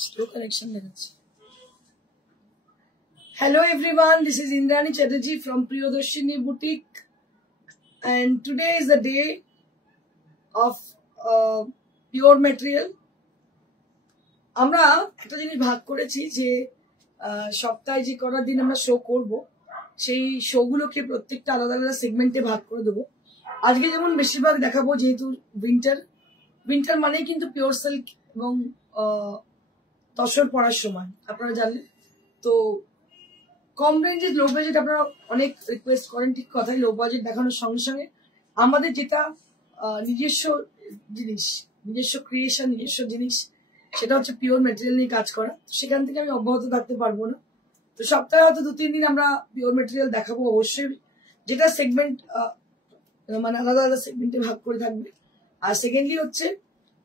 Slow connection. Hello everyone, this is Indrani Chatterjee from Priyadarshini Boutique, and today is the day of pure material. আমরা একটা জিনিস ভাগ করেছি যে সপ্তাহে যে করার দিন আমরা শো করব সেই শোগুলোকে প্রত্যেকটা আলাদা আলাদা সেগমেন্টে ভাগ করে দেবো। আজকে যেমন বেশিরভাগ দেখাবো যেহেতু উইন্টার মানেই কিন্তু পিওর সিল্ক এবং তসর পড়ার সময় আপনারা জানেন। তো কম রেঞ্জের লো বাজেট আপনারা অনেক রিকোয়েস্ট করেন, ঠিক কথাই। লো বাজেট দেখানোর সঙ্গে সঙ্গে আমাদের যেটা নিজস্ব জিনিস, নিজস্ব ক্রিয়েশন, নিজস্ব জিনিস, সেটা হচ্ছে পিওর ম্যাটেরিয়াল নিয়ে কাজ করা। সেখান থেকে আমি অব্যাহত থাকতে পারবো না। তো সপ্তাহে হয়তো 2-3 দিন আমরা পিওর ম্যাটেরিয়াল দেখাবো অবশ্যই, যেটা সেগমেন্ট মানে আলাদা আলাদা সেগমেন্টে ভাগ করে থাকবে। আর সেকেন্ডলি হচ্ছে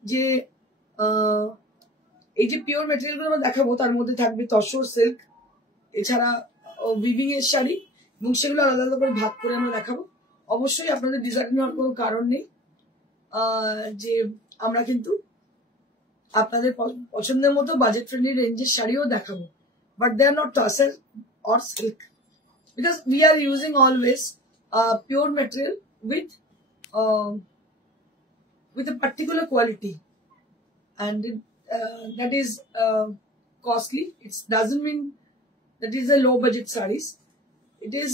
যে এই যে পিওর ম্যাটেরিয়াল গুলো আমরা দেখাবো তার মধ্যে থাকবে তসর, সিল্ক, এছাড়া উইভিং এর শাড়ি, এবং সেগুলো আলাদা আলাদা করে ভাগ করে আমরা দেখাবো। অবশ্যই আপনাদের ডিসঅ্যাপয়েন্ট হওয়ার কোনো কারণ নেই, যে আমরা কিন্তু আপনাদের পছন্দের মতো বাজেট ফ্রেন্ডলি রেঞ্জের শাড়িও দেখাবো, but they are not tussar or silk, because we are using always pure material with a particular quality, and that is costly. It doesn't mean that is a low budget sarees. It is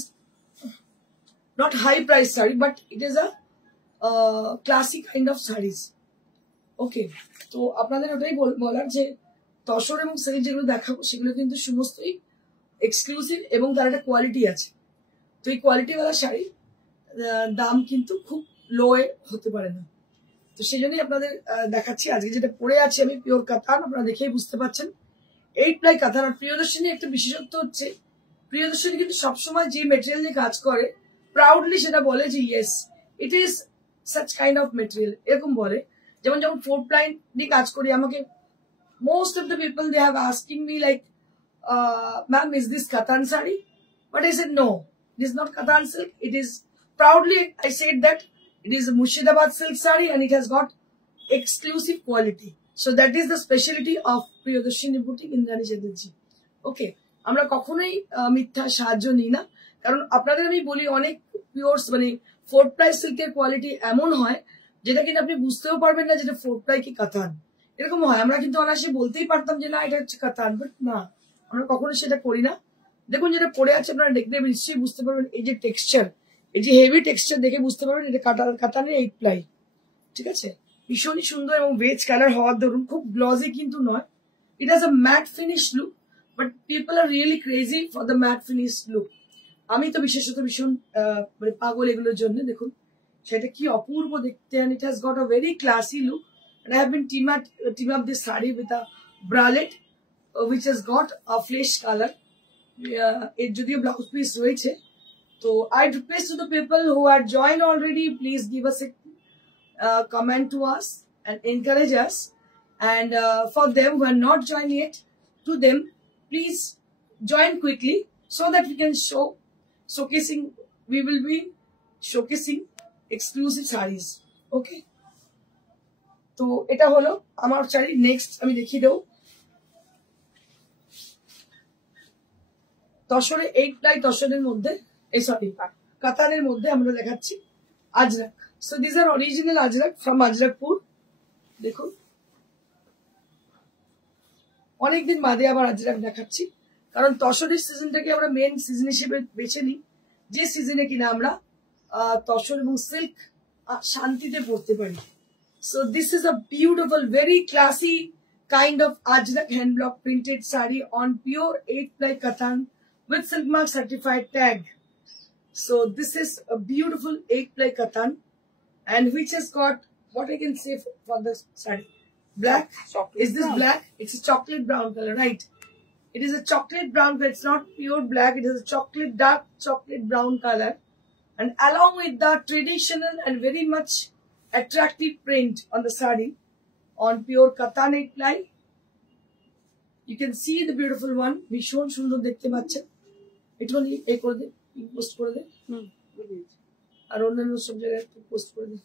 not high price saree, but it is a classy kind of sarees. Okay, তো আপনাদের ওটাই বলার যে তসর এবং সিল্ক যেগুলো দেখাবো সেগুলো কিন্তু সমস্তই এক্সক্লুসিভ এবং তার একটা কোয়ালিটি আছে। তো এই কোয়ালিটিওয়ালা শাড়ি দাম কিন্তু খুব লো হতে পারে না। তো সেই জন্যই আপনাদের দেখাচ্ছি। আজকে যেটা পরে আছে আমি পিওর কাতান, আপনারা দেখেই বুঝতে পারছেন 8 প্লাই কাতান। আর প্রিয়দর্শিনী একটা বিশেষত্ব হচ্ছে, প্রিয়দর্শিনী কিন্তু সবসময় যে মেটেরিয়াল নিয়ে কাজ করে প্রাউডলি সেটা বলে যে yes it is such kind of material, এরকম বলে। যেমন 4 প্লাই নিয়ে কাজ করি, আমাকে most of the people they have asking me like ma'am is this Katan sari, but I said no, it is not Katan silk. It is proudly I said that it is a Murshidabad silk saree and it has got exclusive quality. So that is the specialty of Priyadarshini Boutique Indrani Chatterjee. Okay, আমরা কখনোই মিথ্যা সাহায্য নিই না, কারণ আপনাদের আমি বলি অনেক পিওর মানে 4 প্লাই সিল্কের কোয়ালিটি এমন হয় যেটা কিন্তু আপনি বুঝতেও পারবেন না যেটা 4 প্লাই কি কাতান, এরকম হয়। আমরা কিন্তু অনায়াসে বলতেই পারতাম যে না এটা হচ্ছে কাতান, বাট না, আমরা কখনো সেটা করি না। দেখুন যেটা পড়ে আছে আপনারা দেখলে নিশ্চয়ই বুঝতে পারবেন, এই যে টেক্সচার, এই যে হেভি টেক্সচার দেখে বুঝতে পারবেন এটা কাতানের 8 প্লাই। ঠিক আছে, ভীষণই সুন্দর এবং বেজ কালার হওয়ার দরুন খুব গ্লজি কিন্তু নয়। It has a mat finish look, but people are really crazy for the mat finish look. আমি তো বিশেষত ভীষণ মানে পাগল এগুলোর জন্য। দেখুন সেটা কি অপূর্ব দেখতে, and it has got a very classy look, and I have been team up this saree with a bralette which has got a flesh color. এর যদিও ব্লাউজ পিস রয়েছে। So I request to the people who had joined already, please give us a comment to us and encourage us. And for them who are not joined yet, to them, please join quickly so that we can we will be showcasing exclusive sarees. Okay. তো এটা হলো আমার শাড়ি। নেক্সট আমি দেখিয়ে দেবো তসরে 8 প্লাই তসরের মধ্যে, কাতানের মধ্যে আমরা দেখাচ্ছি Ajrakh. So this are original Ajrakh from Ajrakhpur. দেখুন অনেকদিন বাদে আবার আজরাক দেখাচ্ছি, কারণ তসরের সিজনটাকে আমরা মেন সিজন হিসেবে বেছে নিই, যে সিজনে কিনা আমরা তসর এবং সিল্ক শান্তিতে পড়তে পারি। So this is a beautiful very classy kind of Ajrak hand block printed sari on pure 8 ply কাতান with Silk Mark certified tag. So this is a beautiful 8 ply katan, and which has got what I can say for the saree. Black. Is this black? It's a chocolate brown color, right? It is a chocolate brown color. It's not pure black. It is a dark chocolate brown color, and along with the traditional and very much attractive print on the saree on pure katan 8 ply. You can see the beautiful one. ভীষণ সুন্দর দেখতে পাচ্ছেন। একটুখানি এই করে দে, পোস্ট করে দে, আর অন্যান্য সব জায়গায় পোস্ট করে দে।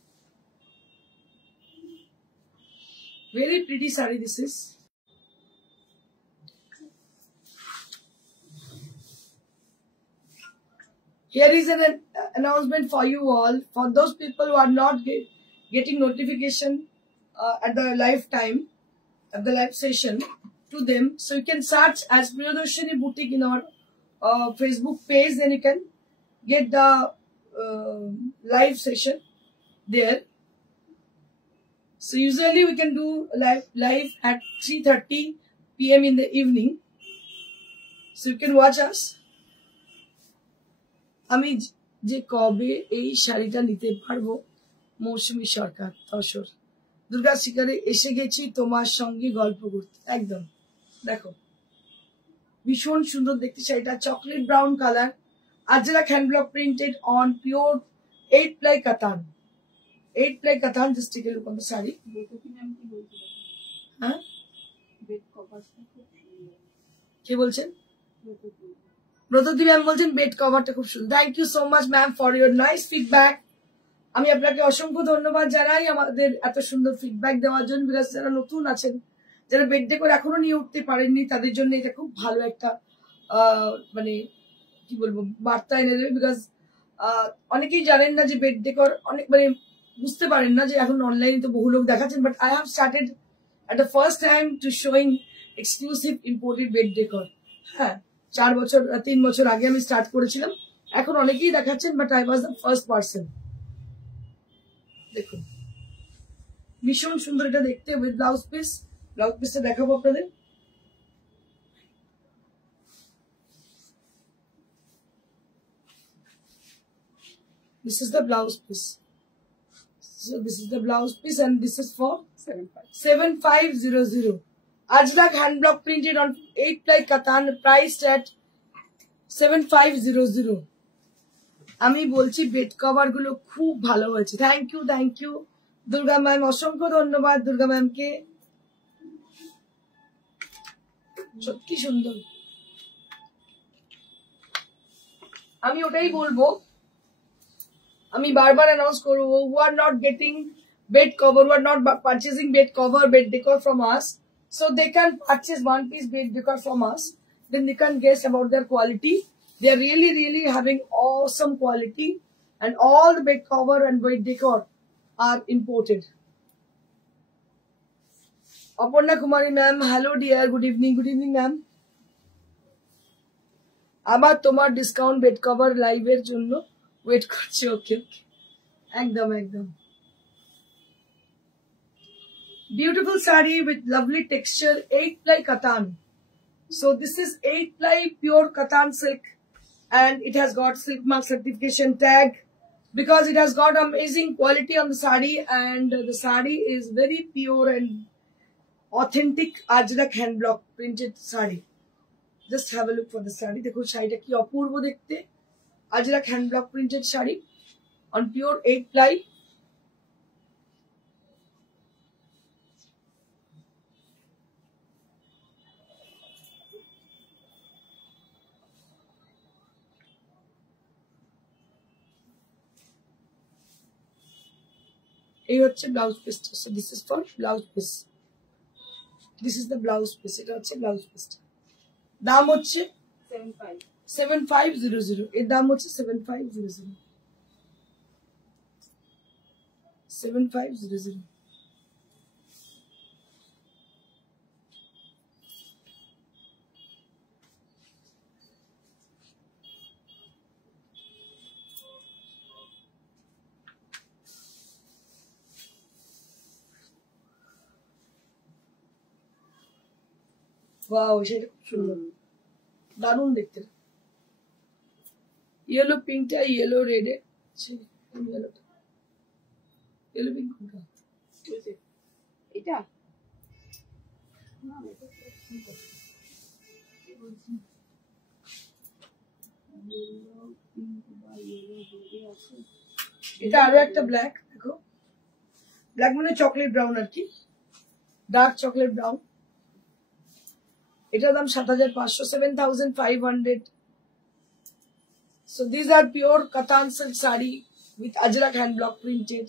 Very pretty sari this is. Here is an announcement for you all. For those people who are not getting notification at the live time, at the live session, to them, so you can search as Priyadarshini Boutique in our Facebook page. Then you can get the live session there. So usually we can do live at 3:30 PM in the evening. So you can watch us. আমি যে কবে এই শাড়িটা নিতে পারবো, মৌসুমী সরকার, তসর। দুর্গা শিকারে এসে গেছি তোমার সঙ্গে গল্প করতে। একদম দেখো ভীষণ সুন্দর দেখতে শাড়িটা, chocolate brown colour, Ajrakh hand block printed on pure 8 ply katan. 8 ply katan. Just take a look on the sari. হ্যাঁ কে বলছেন? ব্রততী ম্যাম বলছেন বেড কভারটা খুব সুন্দর। Thank you so much ma'am for your nice feedback. আমি আপনাকে অসংখ্য ধন্যবাদ জানাই আমাদের এত সুন্দর ফিডব্যাক দেওয়ার জন্য। বিকজ যারা নতুন আছেন, যারা বেড ডেকোর এখনো নিয়ে উঠতে পারেননি, তাদের জন্য এটা খুব ভালো একটা মানে কি বলবো বার্তা এনে দেবে। বিকজ অনেকেই জানেন না যে বেড ডেকোর, অনেক মানে বুঝতে পারেন না যে এখন অনলাইনে তো বহু লোক দেখাচ্ছেন, but I have started at the first time to showing exclusive imported bed decor. হ্যাঁ 3 বছর আগে আমি স্টার্ট করেছিলাম, এখন অনেকেই দেখাচ্ছেন, but I was the first person. দেখুন ভীষণ সুন্দর এটা দেখতে, উইথ ব্লাউজ পিস। ব্লাউজ পিসটা দেখাবো আপনাদের। This is the blouse piece. So this is the blouse piece and this is for 7500. Ajrak hand block printed on 8 ply katan, priced at 7500. আমি বলছি বেড কভার গুলো খুব ভালো হয়েছে। থ্যাংক ইউ দুর্গা ম্যাম, অসংখ্য ধন্যবাদ দুর্গা ম্যামকে। সত্যি সুন্দর। আমি ওটাই বলবো, আমি বারবার অ্যানাউন্স করবো, who are not getting bed cover, who are not purchasing bed cover, bed decor from us, so they can purchase one piece bed decor from us. Then they can guess about their quality. They are really having awesome quality, and all the bed cover and bed decor are imported. Aparna Kumari ma'am, hello dear, good evening ma'am. আবার তোমার discount bed cover লাইভের জন্য ওয়েট করছি। ওকে একদম। Beautiful saree with lovely texture, 8 ply katan. So this is 8 ply pure katan silk, and it has got silk mark certification tag because it has got amazing quality on the saree, and the saree is very pure and authentic Ajrak hand block printed saree. Just have a look for the saree. দেখো শাড়িটা কি অপূর্ব দেখতে। Ajrak hand block printed saree on pure 8 ply. এই হচ্ছে ব্লাউজ পিসটা। So this is for blouse piece. This is the blouse piece. এটা হচ্ছে ব্লাউজ পিসটা। দাম হচ্ছে 7500। এর দাম হচ্ছে 7500। 7500। ওয়াও, সেটা খুব সুন্দর, দারুণ দেখতে। ইয়েলো পিঙ্কটা, ইয়েলো রেডে, ইয়েলো পিঙ্ক কোনটা? এটা এটা আরো একটা ব্ল্যাক। দেখো ব্ল্যাক মানে চকলেট ব্রাউন আর কি, ডার্ক চকলেট ব্রাউন। এটার দাম 7500, 7500। So these are pure Katan silk saree with Ajrak hand block printed.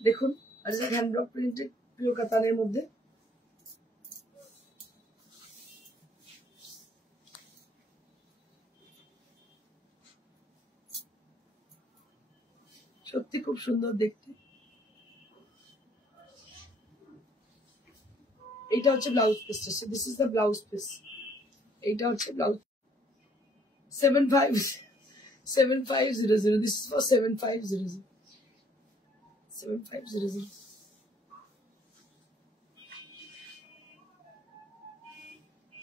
দেখুন Ajrak hand block printed pure কাতানের মধ্যে। সত্যি খুব সুন্দর দেখতে। এইটা হচ্ছে ব্লাউজ পিসটা, this is the blouse piece. এইটা হচ্ছে ব্লাউজ 7500, this is for 7500, 7500,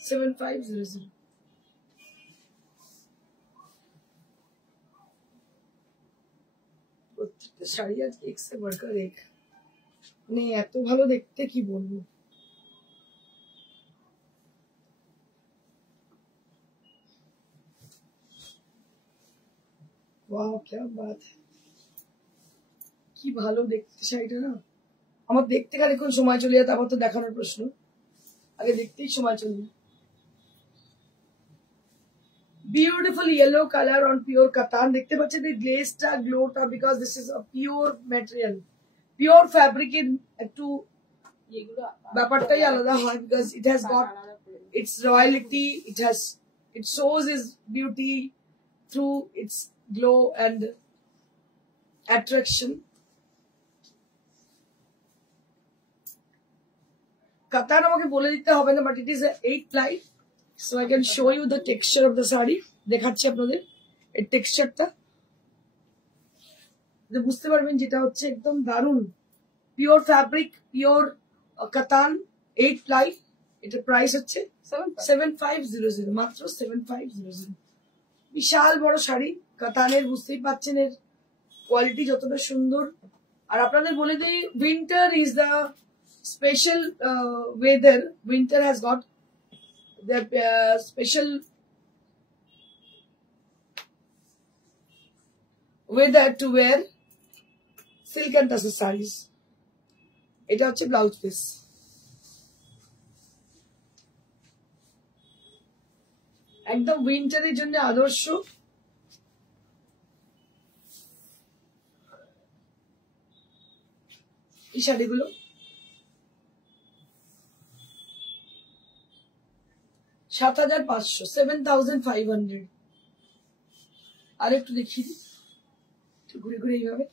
7500। প্রত্যেকটা শাড়ি আজ এক সে বড়কর এক, মানে এত ভালো দেখতে কি বলবো। ওয়াও কি বাত, কি ভালো দেখতে শাড়িটা না। আমার দেখতে খানিকক্ষণ সময় চলে যায়, তারপর তো দেখানোর প্রশ্ন, আগে দেখতেই সময় চলে যায়। Beautiful yellow color on pure katan, দেখতে পাচ্ছেন এই গ্লেজটা গ্লোটা, because this is a pure material, pure fabric এর একটু ব্যাপারটাই আলাদা হয়, because it has got its royalty, it shows its beauty through its glow and attraction. কাতান আমাকে বলে দিতে হবে না, but it is 8 ply, so I can show you the texture of the saree. দেখাচ্ছি আপনাদের এর টেক্সচারটা, বুঝতে পারবেন যেটা হচ্ছে একদম দারুণ পিওর ফ্যাব্রিক, পিওর কাতান, 8 ply। এটা প্রাইস হচ্ছে 7500, মাত্র 7500। বিশাল বড় শাড়ি কাতানের, বুঝতেই পাচ্ছেন এর কোয়ালিটি যতটা সুন্দর। আর আপনাদের বলে দিই, winter is the special weather, winter has got the special weather to wear silk and tassel sarees. এটা হচ্ছে ব্লাউজ পিস, একদম উইন্টারের জন্য আদর্শ। এই শাড়িগুলো 7500, 7500। আর একটু দেখিয়ে দিই ঘুরে ঘুরে এইভাবে,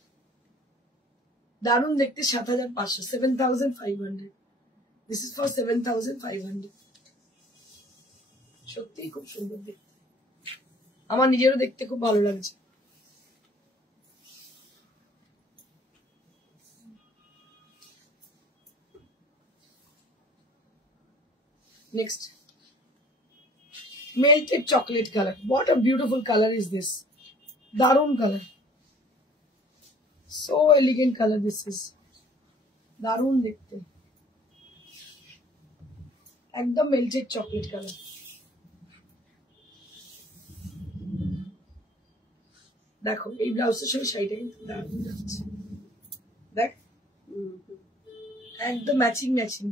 দারুণ দেখতে। 7500, 7500, দিস ইজ ফর 7500। সত্যি খুব সুন্দর দেখতে, আমার নিজেরও দেখতে খুব ভালো লাগছে। Next, melted chocolate color. What a beautiful color is this, দারুণ colour, so elegant color this is, দারুণ দেখতে, একদম মেল্টেড চকলেট কালার। দেখো এই ব্লাউজের সঙ্গে শাড়িটা কিন্তু দারুণ লাগছে, দেখ একদম matching matching,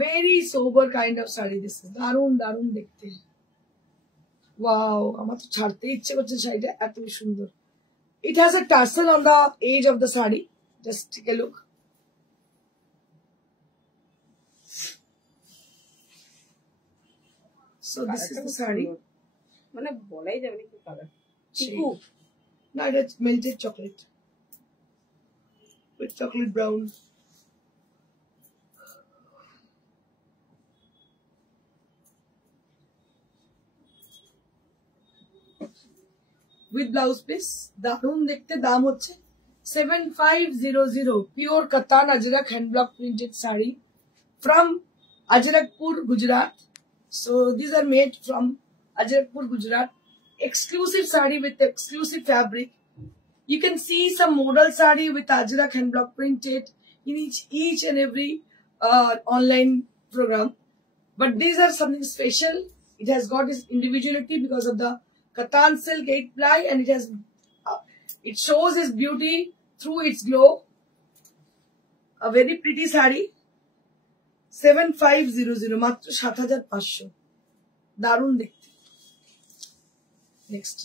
very sober kind of sari this is, দারুণ দারুণ দেখতে। ওয়াও, আমার তো ছাড়তে ইচ্ছে করছে শাড়িটা, এত সুন্দর। It has a tassel on the edge of the sari. Just take a look. So this is the sari. মানে বলাই যাবে না কি কালার, চিকু না, এটা melted chocolate with chocolate brown. With blouse piece, দারুণ দেখতে। দাম হচ্ছে 7500, pure Katan Ajrak hand block printed saree from Ajrakpur, Gujarat. So these are made from Ajrakpur, Gujarat. Exclusive saree with exclusive fabric. You can see some model saree with Ajrak hand block printed in each and every online program. But these are something special. It has got its individuality because of the Katan silk 8 ply, and it shows its beauty through its glow. A very pretty saree. 7500, মাত্র 7500, দারুণ দেখতে। নেক্সট,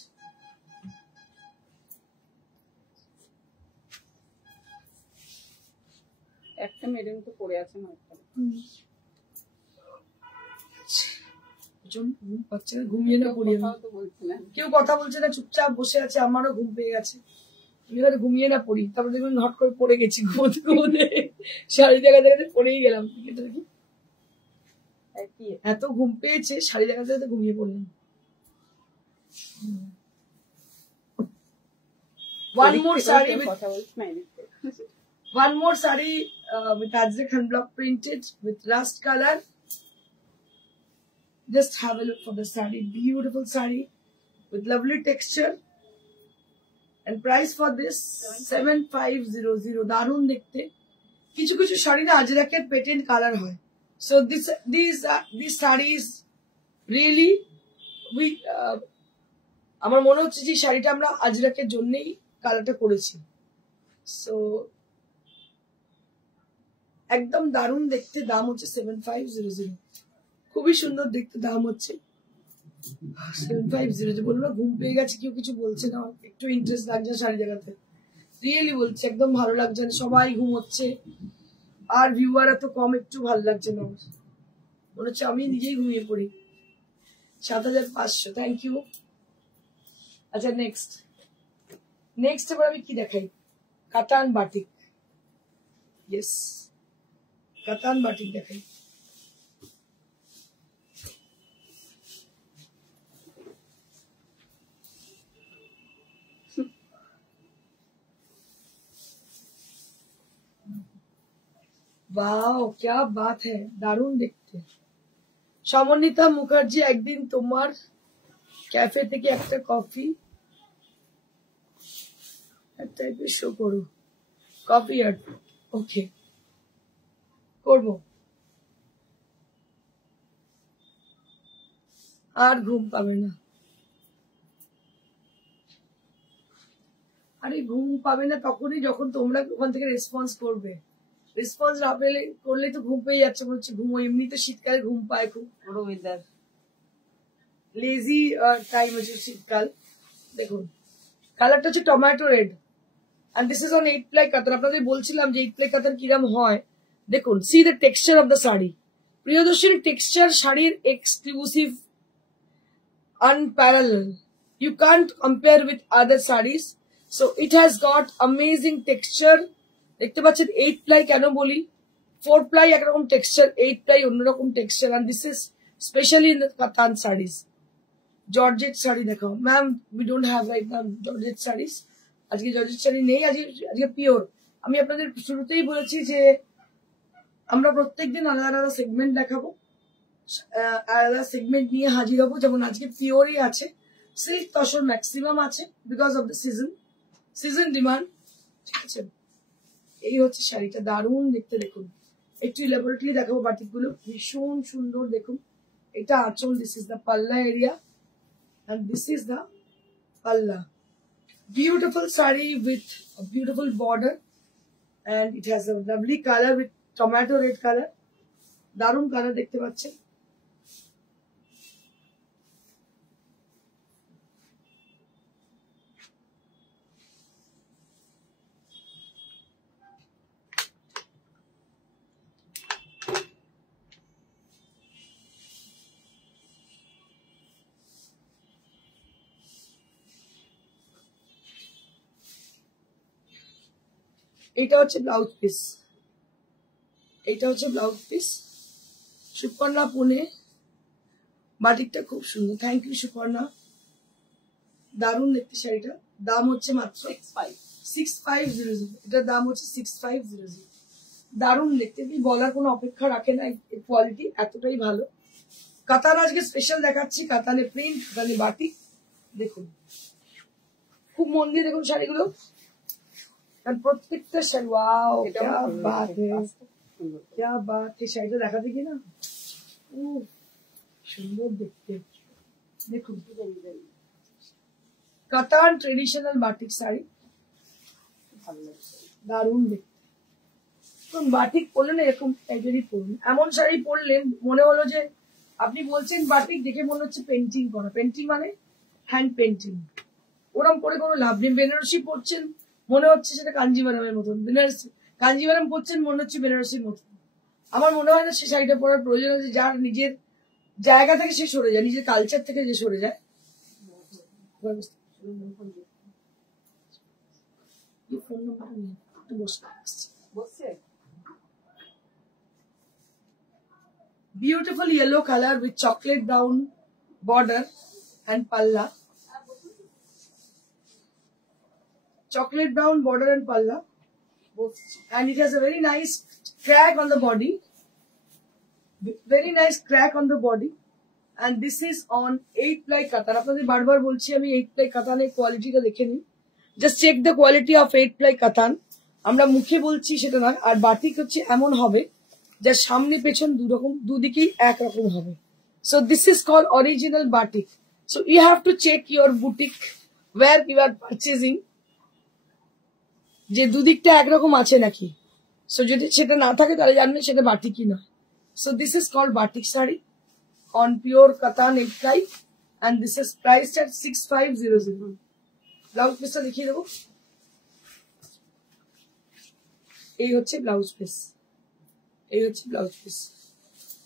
একটা মেরুন তো পড়ে আছে না, বাচ্চারা ঘুমিয়ে না পড়িয়ে না, কেউ কথা বলছে না, চুপচাপ বসে আছে, আমারও ঘুম পেয়ে গেছে। আমি এবার ঘুমিয়ে না পড়ি, তারপর দেখবেন হট করে পড়ে গেছি ঘুমোতে ঘুমোতে, শাড়ি দেখা দেখাতে পড়েই গেলাম। এটা কি কি এত ঘুম পেয়েছে, শাড়ি দেখাতে দেখাতে ঘুমিয়ে পড়লাম। One more saree with কথা বলছি না এদিকে। one more saree with Ajrak hand block printed with rust color. Just have a look for the saree. Beautiful saree with lovely texture. And price for this 7500. দারুন দেখতে। কিছু কিছু শাড়ি না আজরাকের পেটেন্ট কালার হয়। So these sarees really we আমার মনে হচ্ছে যে শাড়িটা আমরা আজরাকের জন্যই কালারটা করেছি। সো একদম দারুণ দেখতে, দাম হচ্ছে 7500। খুবই সুন্দর দেখতে, দাম হচ্ছে 7500। বলবো না ঘুম পেয়ে গেছে, কেউ কিছু বলছে না, একটু ইন্টারেস্ট লাগছে শাড়ি দেখাতে, রিয়েলি বলছে একদম ভালো লাগছে না, সবাই ঘুমোচ্ছে আর ভিউয়ার এত কম, একটু ভালো লাগছে না, মনে হচ্ছে আমি নিজেই ঘুমিয়ে পড়ি। 7500, থ্যাংক ইউ। আচ্ছা নেক্সট এবার আমি কি দেখাই, কাতান বাটিক। ইয়েস, কাতান বাটিক দেখাই। वाओ क्या बात है, দারুণ দেখতে। সমন্বিতা মুখার্জি, একদিন তোমার ক্যাফে থেকে একটা কফি টাইপের শো করো, কফি আর্ট। ওকে, করবো। আর ঘুম পাবে না, আরে ঘুম পাবে না তখনই যখন তোমরা ওখান থেকে রেসপন্স করবে। রেসপন্স না পেলে করলে তো ঘুম পেয়ে যাচ্ছে, মনে হচ্ছে ঘুমো। এমনিতে শীতকালে ঘুম পায় খুব, ওয়েদার লেজি টাইম হচ্ছে শীতকাল। দেখুন কালারটা হচ্ছে tomato red, and this is on 8 ply কাতান। আপনাদের বলছিলাম যে 8 ply কাতান কিরম হয়। দেখুন, C the texture of the sari. Priyadarshini টেক্সচার শাড়ির exclusive, unparalleled. You can't compare with other sarees. So it has got amazing texture. দেখতে পাচ্ছেন 8 ply কেন বলি, 4 ply একরকম টেক্সচার, 8 ply অন্যরকম texture, and this is specially in the Katan sarees. Georgette sari দেখাও ma'am, we don't have right now georgette sarees. আজকে georgette sari নেই, আজকে পিওর। আমি আপনাদের শুরুতেই বলেছি যে আমরা প্রত্যেকদিন আলাদা আলাদা সেগমেন্ট দেখাবো, আলাদা সেগমেন্ট নিয়ে হাজির হবো। যেমন আজকে পিওরই আছে, সিল্ক তসর ম্যাক্সিমাম আছে because of the season demand, ঠিক আছে। এই হচ্ছে শাড়িটা, দারুণ দেখতে। দেখুন একটু ল্যাবরেটরি দেখাবো, বাটিক গুলো ভীষণ সুন্দর। দেখুন এটা আঁচল, দিস ইজ দ্য পাল্লা area and this is the palla. Beautiful saree with a beautiful border and it has a lovely color with tomato red color. দারুণ কালার দেখতে পাচ্ছেন। এটা হচ্ছে ব্লাউজ পিস, এটা হচ্ছে ব্লাউজ পিস। সুপর্ণা পুনে, বাটিকটা খুব সুন্দর, থ্যাংক ইউ সুপর্ণা, দারুণ দেখতে শাড়িটা। দাম হচ্ছে মাত্র 6500। এটার দাম হচ্ছে 6500। দারুণ দেখতে, বলার কোনো অপেক্ষা রাখে না, কোয়ালিটি এতটাই ভালো। কাতান আজকে স্পেশাল দেখাচ্ছি, কাতানে প্রিন্ট, কাতানে বাটিক। দেখুন খুব মন দিয়ে দেখুন শাড়িগুলো, আর প্রত্যেকটা শাড়ি ওয়াও क्या बात है, क्या बात है। শাড়িটা দেখাতে কি না, সুন্দর দেখতে। দেখুন কাতান ট্রেডিশনাল বাটিক শাড়ি, দারুণ দেখতে। বাটিক পরলে না এরকম টাইপেরই পরুন, এমন শাড়ি পরলেন মনে হলো যে আপনি বলছেন বাটিক, দেখে মনে হচ্ছে পেন্টিং করা। পেন্টিং মানে হ্যান্ড পেন্টিং, ওরম করে কোনো লাভ নেই। বেনারসি পরছেন মনে হচ্ছে সেটা কাঞ্জিভারামের মতন, কাঞ্জিভারাম পরছেন মনে হচ্ছে বেনারসির মতন। আমার মনে হয় না সে শাড়িটা পরার প্রয়োজন আছে, যার নিজের জায়গা থেকে সে সরে যায়, নিজের কালচার থেকে যে সরে যায়। কি ফোন নাম্বার নিয়ে একটু বসছে beautiful yellow color with chocolate brown border and palla. Chocolate brown border and palla. And it has a very nice crack on the body. Very nice crack on the body. And this is on 8 ply katan. আপনাদের বারবার বলছি আমি 8 ply কাতানের কোয়ালিটিটা দেখে নিন। Just check the quality of 8 ply katan. আমরা মুখে বলছি সেটা নয়, আর বাটিক হচ্ছে এমন হবে যার সামনে পেছন দুদিকেই একরকম হবে। So this is called original batik. So you have to check your boutique where you are purchasing যে দুদিকটা একরকম আছে নাকি। So যদি সেটা না থাকে তাহলে জানবেন সেটা বাটিকই নয়। So this is called batik saree on pure katan 8 ply and this is priced at 6500. ব্লাউজ পিসটা দেখিয়ে দেবো। এই হচ্ছে ব্লাউজ পিস, এই হচ্ছে ব্লাউজ পিস।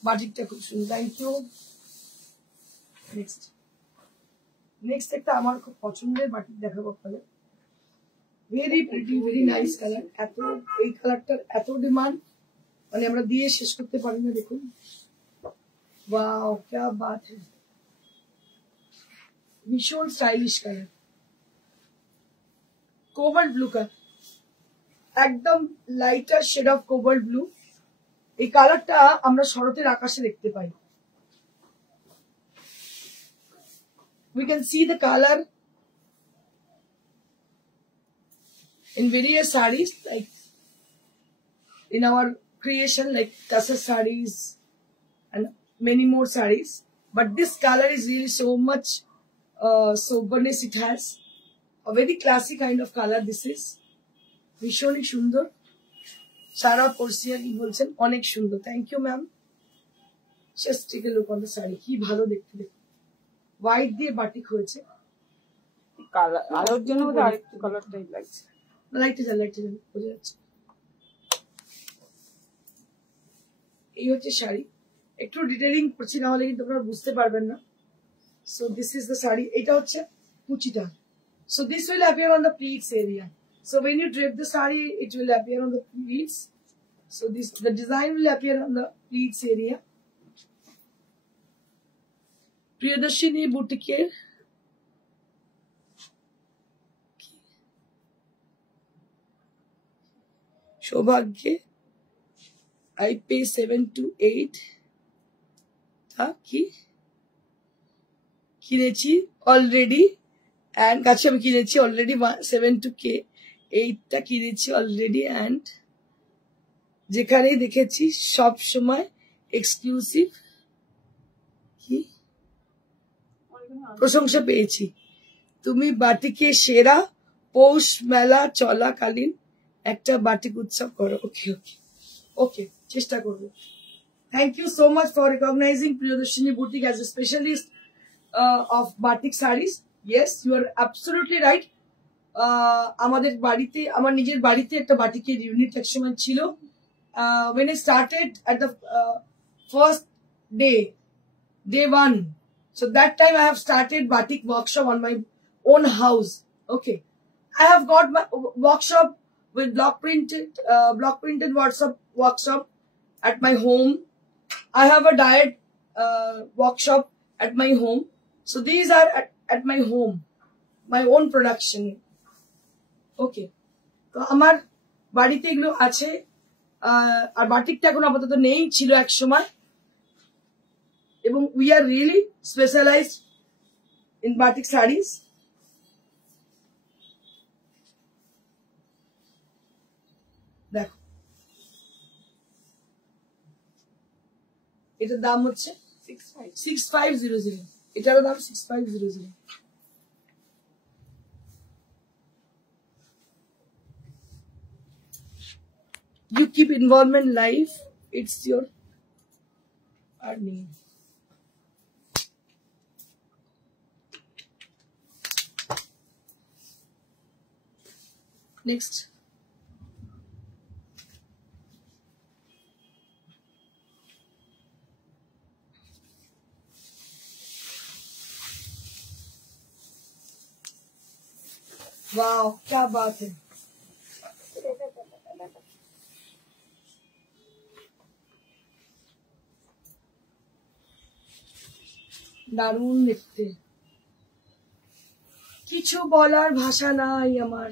বাটিকটা খুব সুন্দর। Thank you. নেক্সট একটা আমার খুব পছন্দের বাটিক দেখাবো আপনাদের। Very pretty, very nice colour. এত এই কালারটার এত ডিমান্ড, মানে আমরা দিয়ে শেষ করতে পারি না। দেখুন, ওয়াও क्या बात है, ভীষণ stylish colour, cobalt blue colour, একদম lighter shade of cobalt blue. এই কালারটা আমরা শরতের আকাশে দেখতে পাই। We can see the color in various sarees, like in our creation, like Tasar sarees and many more sarees. But this color is really so much soberness. It has a very classy kind of color. This is ভীষণই সুন্দর। সারা পরশিয়া কি বলছেন, অনেক সুন্দর। Thank you ma'am. Just take a look on the sari, কি ভালো দেখতে। দেখুন হোয়াইট দিয়ে বাটিক হয়েছে। কালার আলোর জন্য আরেকটু কালারটাই লাগছে। লাইটে যা বোঝা যাচ্ছে। এই হচ্ছে শাড়ি। একটু ডিটেইলিং করছি, না হলে কিন্তু আপনারা বুঝতে পারবেন না। So this is the sari. এটা হচ্ছে কুচিটা। So this will appear on the pleats area. So when you drape the saree, it will appear on the pleats. So the design will appear on the pleats area. Priyadarshini boutique Shobhagya, I pay 7 to 8 কি কিনেছি already, and কাছে আমি কিনেছি অলরেডি 7 to K 8টা কিনেছি already, and যেখানেই দেখেছি সব সময় এক্সক্লুসিভ কি প্রশংসা পেয়েছি। তুমি বাটিকে সেরা, পৌষ মেলা চলাকালীন একটা বাটিক উৎসব করো। ওকে ওকে ওকে, চেষ্টা করবো। Thank you so much for recognizing Priyadarshini boutique as a specialist of batik saris. Yes, you are absolutely right. আমাদের বাড়িতে, আমার নিজের বাড়িতে একটা বাটিকের ইউনিট একসময় ছিল। when I started at the first day 1, so that time I have started batik workshop on my own house. Okay, I have got my workshop with block printed workshop at my home. I have a diet workshop at my home. So these are at my home, my own production. ওকে, তো আমার বাড়িতে এগুলো আছে। আর বাটিকটা এখন আপাতত নেই, ছিল এক সময়। এবং we are really specialized in batik saris. দেখো, এটার দাম হচ্ছে 6500। এটারও দাম 6500। You keep involvement life, it's your earning. Next, wow, क्या बात है। দারুণ দেখতে, কিছু বলার ভাষা নাই আমার।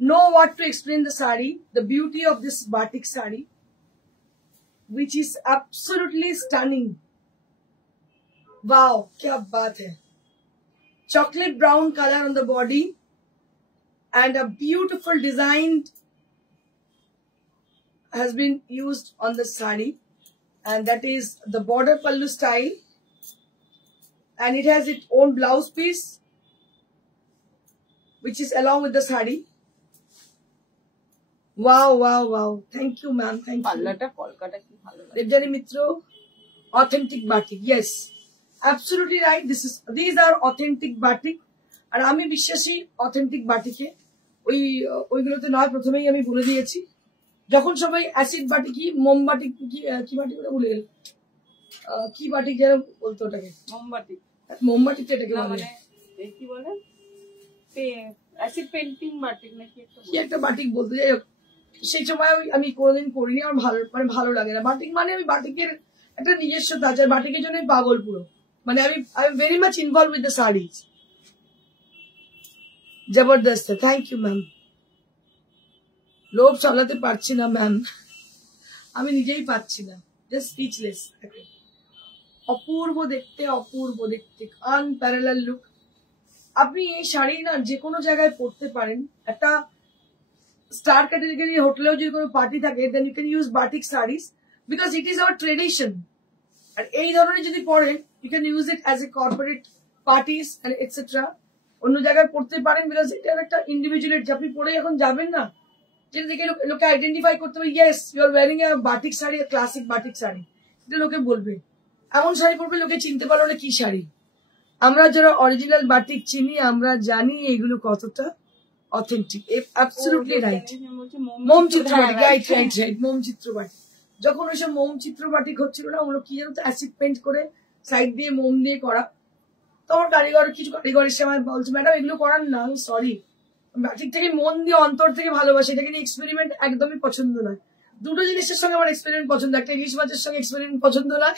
No what to explain the sari, the beauty of this batik sari, which is absolutely stunning. Wow, kya baat hai. Chocolate brown color on the body and a beautiful design has been used on the sari, and that is the border pallu style, and it has its own blouse piece which is along with the sari. Wow, wow, wow. Thank you, ma'am. Thank you. পাল্লাটা কলকাতা কি ভালো লাগে। Devjani Mitro, authentic batik. Yes, absolutely right. These are authentic batik. আর আমি বিশ্বাসী অথেন্টিক বাটিকে, ওইগুলোতে নয়, প্রথমেই আমি বলে দিয়েছি। যখন সবাই অ্যাসিড বাটি কি মোম বাটি কি বাটি করে ভুলে গেল, কি বাটিক যেন বলতো ওটাকে, মোমবাতি। মোমবাটিতে এটাকে বলে, মানে কি বলে, অ্যাসিড পেন্টিং বাটিক নাকি কি একটা বাটিক বলতে। যাই হোক, সেই সময় আমি কোনোদিন করিনি, আমার ভালো লাগে না বাটিক। মানে আমি বাটিকের একটা নিজস্বতা আছে, বাটিকের জন্য পাগল পুরো। মানে আমি very much involve with the saris. জবরদস্ত। Thank you ma'am. লোভ সামলাতে পারছি না ম্যাম, আমি নিজেই পাচ্ছি না, জাস্ট স্পিচলেস। অপূর্ব দেখতে, অপূর্ব দেখতে, আনপ্যারালাল লুক। আপনি এই শাড়ি না যে কোনো জায়গায় পরতে পারেন। একটা স্টার ক্যাটাগরি হোটেলেও যদি কোনো পার্টি থাকে, then you can use batik saris because it is our tradition. আর এই ধরনের যদি পরেন, you can use it as a corporate parties etcetera. অন্য জায়গায় পড়তে পারেন বিকজ এটার একটা ইন্ডিভিজুয়ালিটি। আপনি পরে এখন যাবেন না, যেটা দেখে লোকে আইডেন্টিফাই করতে পারে, yes you are wearing a batik sari, classic batik sari, এটা লোকে বলবে। এমন শাড়ি পরবে লোকে চিনতে পারলো না কি শাড়ি। আমরা যারা অরিজিনাল বাটিক চিনি, আমরা জানি এগুলো কতটা অথেন্টিক। Absolutely right. মোম চিত্র বাটিক, রাইট রাইট রাইট, মোম চিত্র বাটিক। যখন ওইসব মোম চিত্র বাটিক হচ্ছিল না, ওগুলো কি জানো তো, অ্যাসিড পেন্ট করে সাইড দিয়ে মোম দিয়ে করা। তখন কিছু কারিগরের সময় বলছে, ম্যাডাম এগুলো করার না, আমি সরি, বাটিক থেকে মন দিয়ে অন্তর থেকে ভালোবাসি, এটাকে নিয়ে এক্সপেরিমেন্ট একদমই পছন্দ নয়। দুটো জিনিসের সঙ্গে আমার এক্সপেরিমেন্ট পছন্দ, একটা ইলিশ মাছের সঙ্গে এক্সপেরিমেন্ট পছন্দ নয়,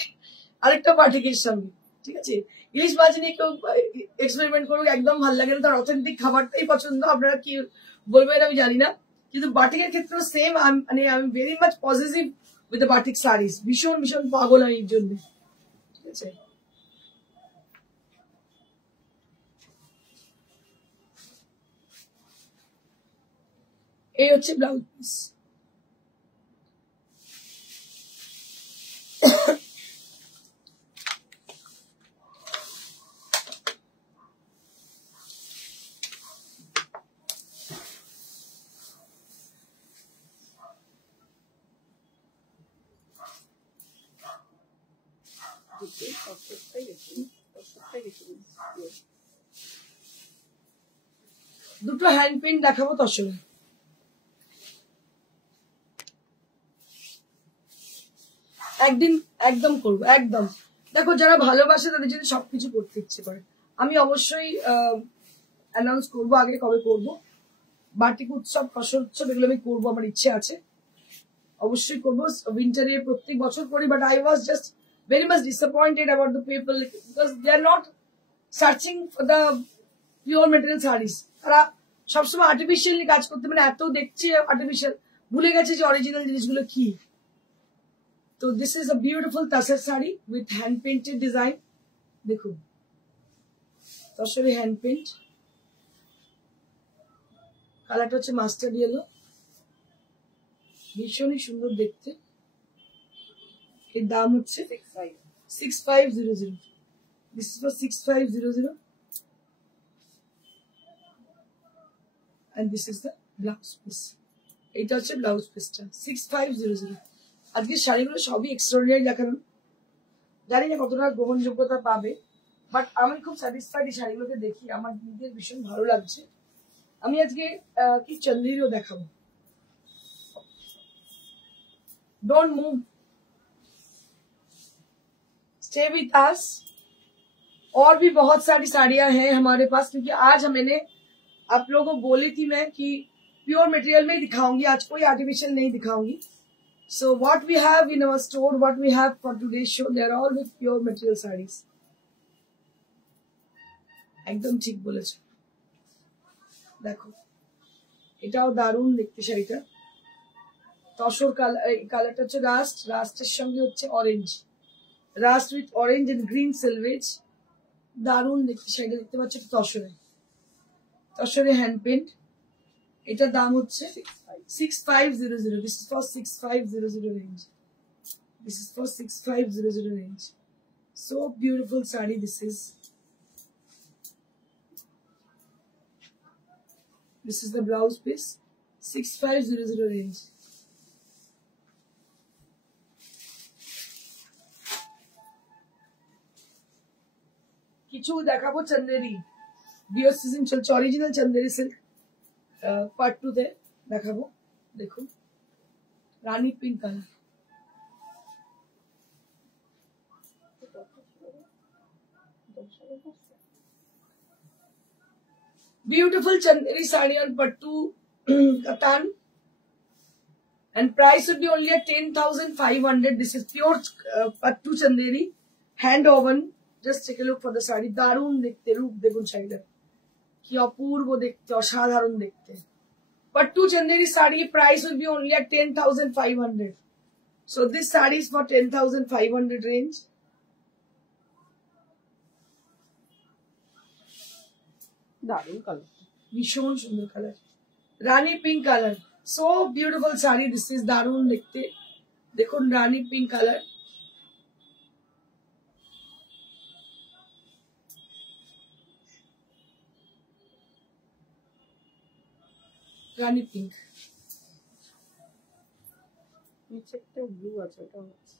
আরেকটা বাটিকের সঙ্গে। ঠিক আছে, ইলিশ মাছ নিয়ে কেউ এক্সপেরিমেন্ট করুক, একদম ভালো লাগে না, তার অথেন্টিক খাবারটাই পছন্দ। আপনারা কি বলবেন আমি জানি না, কিন্তু বাটিকের ক্ষেত্রেও সেম। মানে আমি very much positive with the batik saris, ভীষণ ভীষণ পাগল আমি এর জন্য। ঠিক আছে, এই হচ্ছে ব্লাউজ পিস। দুটো হ্যান্ড পেন্ট দেখাবো তসরে। একদিন একদম করবো, একদম। দেখো, যারা ভালোবাসে তাদের জন্য সবকিছু করতে ইচ্ছে করে। আমি অবশ্যই অ্যানাউন্স করবো আগে কবে করবো। বাটিক উৎসব, ফসল উৎসব, এগুলো আমি করবো, আমার ইচ্ছে আছে, অবশ্যই করবো। উইন্টারে প্রত্যেক বছর করি, but I was just very much disappointed about the people because they are not searching for the pure material sarees. তারা সবসময় আর্টিফিশিয়ালি কাজ করতে, মানে এত দেখছে আর্টিফিশিয়াল, ভুলে গেছে যে অরিজিনাল জিনিসগুলো কি। তো দিস ইজ আ বিউটিফুল তাসের sari with hand painted design. দেখুন, তসরে হ্যান্ড পেন্ট, কালারটা হচ্ছে মাস্টার্ড ইয়েলো, ভীষণই সুন্দর দেখতে। এর দাম হচ্ছে 6500। This is for 6500 and this is the blouse piece. এটা হচ্ছে ব্লাউজ পিসটা 6500। আজকে শাড়িগুলো সবই এক্সট্রাঅর্ডিনারি দেখানো, জানি না কতটা গ্রহণযোগ্যতা পাবে, বাট আমি খুব স্যাটিসফাইড এই শাড়িগুলোকে দেখি, আমার নিজের ভীষণ ভালো লাগছে। আমি আজকে কি চন্দ্রিরও দেখাবো। Don't move, stay with us. और भी बहुत सारी साड़ियां हैं हमारे पास, क्योंकि आज मैंने आप लोगों को बोली थी मैं कि प्योर मटेरियल में ही दिखाऊंगी, आज कोई आर्टिफिशियल नहीं दिखाऊंगी। So what we have in our store, what we have for today's show, they are all with pure material sarees. একদম ঠিক বলেছো। দেখো এটাও দারুণ দেখতে শাড়িটা। তসর কালার, কালারটা হচ্ছে রাস্ট, রাস্টের সঙ্গে হচ্ছে orange, rust with orange and green selvage. দারুণ দেখতে শাড়িটা, দেখতে পাচ্ছ তসরে, তসরে হ্যান্ড পেন্ট। এটার দাম হচ্ছে 6500। This is for 6500 range. This is for 6500 range. So beautiful saree this is. This is the blouse piece. 6500 range. কিছু দেখাবো চন্দেরি, বিয়ার সিজন চলছে, অরিজিনাল চন্দেরি সিল্ক পার্ট 2 তে দেখাবো। দেখুন রানী pink colour, beautiful chanderi saree on pattu katan, and price would be only at 10,500. This is pure pattu chanderi hand woven. Just take a look for the saree. দারুণ দেখতে, রূপ দেখুন শাড়িটা কি অপূর্ব দেখতে, অসাধারণ দেখতে। Pattu chanderi saree price will be only at 10,500. So this saree is for 10,500 range. দারুণ কালার, ভীষণ সুন্দর কালার, রানী pink colour. So beautiful sari this is, দারুণ দেখতে। দেখুন রানী পিঙ্ক কালার, রানী পিঙ্ক। নিচে একটা ব্লু আছে, ওটা হচ্ছে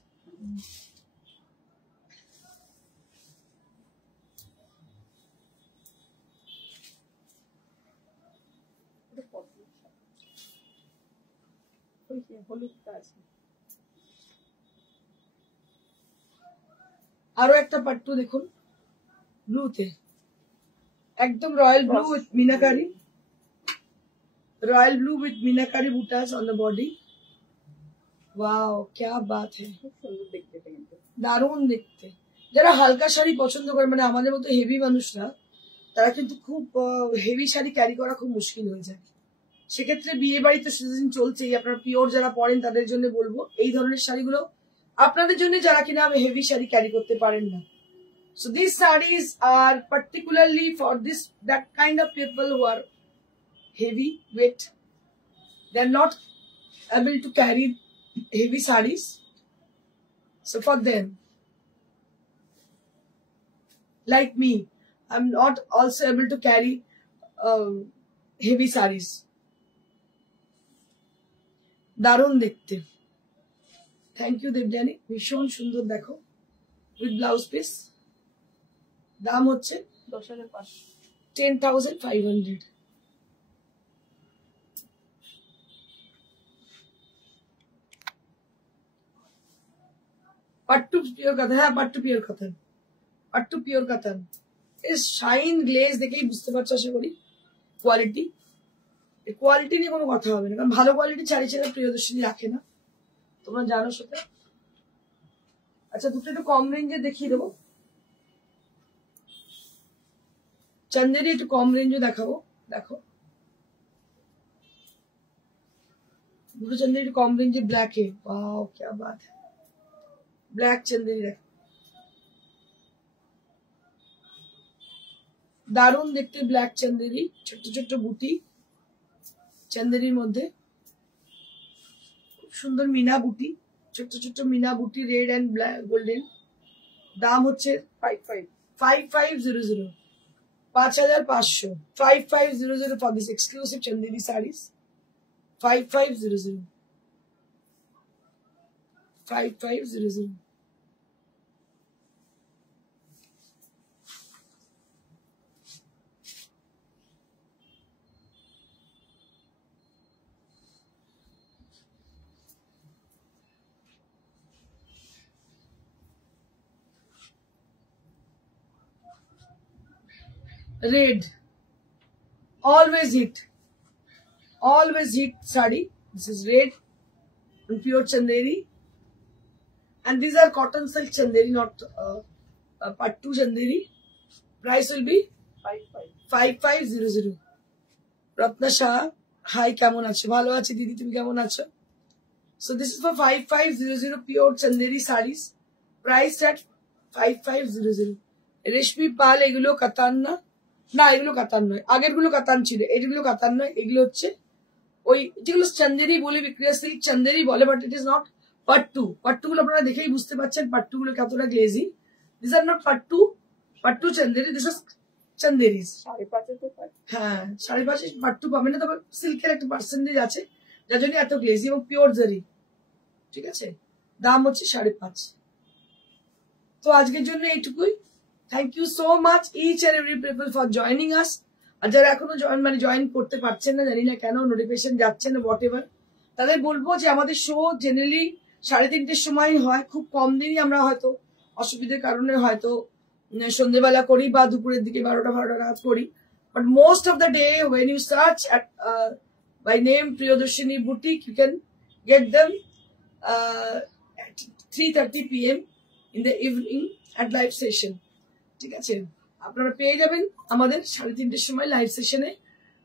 হলুদটা আছে। আরো একটা পাট্টু দেখুন ব্লুতে, একদম royal blue with meenakari, royal blue with meenakari butas on the body. Wow क्या बात है, খুব সুন্দর দেখতে এটা কিন্তু। দারুণ দেখতে। যারা হালকা শাড়ি পছন্দ করে, মানে আমাদের মতো হেভি মানুষরা, তারা কিন্তু খুব হেভি শাড়ি ক্যারি করা খুব মুশকিল হয়ে যায়। সেক্ষেত্রে বিয়ে বাড়িতে সিজন চলছেই, আপনারা পিওর যারা পরেন তাদের জন্য বলবো এই ধরনের শাড়িগুলো আপনাদের জন্য, যারা কিনা হেভি শাড়ি ক্যারি করতে পারেন না। So these sarees are particularly for that kind of people who are heavy weight. They are not able to carry heavy sarees. So for them, like me, I'm not also able to carry heavy sarees. দারুণ দেখতে। Thank you Debjani, ভীষণ সুন্দর দেখো, with blouse piece. দাম হচ্ছে 10,500। 10,500। পাট্টু পিওর কাতান, হ্যাঁ পাট্টু পিওর কাতান, পাট্টু পিওর কাতান। এর শাইন গ্লেজ দেখেই বুঝতে পারছো আশা করি কোয়ালিটি। কোয়ালিটি নিয়ে কোনো কথা হবে না, কারণ ভালো কোয়ালিটি শাড়ি ছেড়ে প্রিয়দর্শিনী রাখে না, তোমরা জানো সেটা। আচ্ছা দুটো একটু কম রেঞ্জে দেখিয়ে দেবো, চন্দেরি একটু কম রেঞ্জে দেখাবো। দেখো দুটো চন্দেরি একটু কম রেঞ্জে ব্ল্যাকে, ওয়াও क्या बात है, ব্ল্যাক চন্দেরি দেখো, দারুণ দেখতে ব্ল্যাক চন্দেরি, ছোট্ট ছোট্ট বুটি চন্দেরির মধ্যে, খুব সুন্দর মিনা বুটি, ছোট্ট ছোট্ট মিনা বুটি, রেড এন্ড ব্ল্যাক গোল্ডেন। দাম হচ্ছে 5500, 5500, 5500 for this exclusive Chanderi sarees. 5500, 5500. Red, always hit saree. This is red, and pure chanderi. And these are cotton silk chanderi, not pattu chanderi. Price will be 5500. Ratna Shah, hi, kemon acho? Bhalo achi didi, tumi kemon acho? So this is for 5500 pure chanderi sarees, priced at 5500. রেশমি পাল এগুলো কাতান না, না এগুলো কাতান নয়, আগের গুলো কাতান ছিল, এইগুলো কাতান নয়, এগুলো হচ্ছে ওই যেগুলো চান্দেরি বলে বিক্রি হয়, সিল্ক চান্দেরি বলে, but it is not pattu. পাট্টুগুলো আপনারা দেখেই বুঝতে পারছেন পাট্টুগুলো কতটা গ্লেজি। This are not pattu, pattu Chanderi, this is Chanderis. হ্যাঁ 5.5 পাট্টু পাবেন না, তবে সিল্কের একটা পার্সেন্টেজ আছে যার জন্য এত গ্লেজি এবং পিওর জারি। ঠিক আছে, দাম হচ্ছে 5.5। তো আজকের জন্য এইটুকুই। Thank you so much each and every people for joining us. আর যারা এখনো জয়েন করতে পারছেন না, জানি না কেন, নোটিফিকেশন যাচ্ছে না, হোয়াট এভার, তাদের বলবো যে আমাদের শো জেনারেলি 3:30-র সময় হয়। খুব কম দিনই আমরা হয়তো অসুবিধার কারণে হয়তো সন্ধ্যেবেলা করি বা দুপুরের দিকে 12টা নাগাদ করি। But most of the day when you search at by name Priyadarshini boutique, you can get them at 3:30 PM in the evening at live session। ঠিক আছে, আপনারা পেয়ে যাবেন আমাদের 3:30-র সময় লাইভ সেশনে।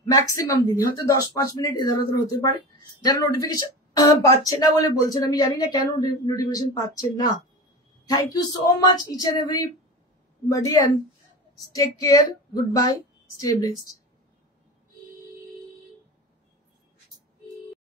ম্যাক্সিমাম দিন হয়তো 10-5 মিনিট এধার ওধার হতে পারে। যারা নোটিফিকেশন পাচ্ছে না বলে বলছেন, আমি জানি না কেন নোটিফিকেশন পাচ্ছেন না। Thank you so much each and everybody, and take care, goodbye, stay blessed।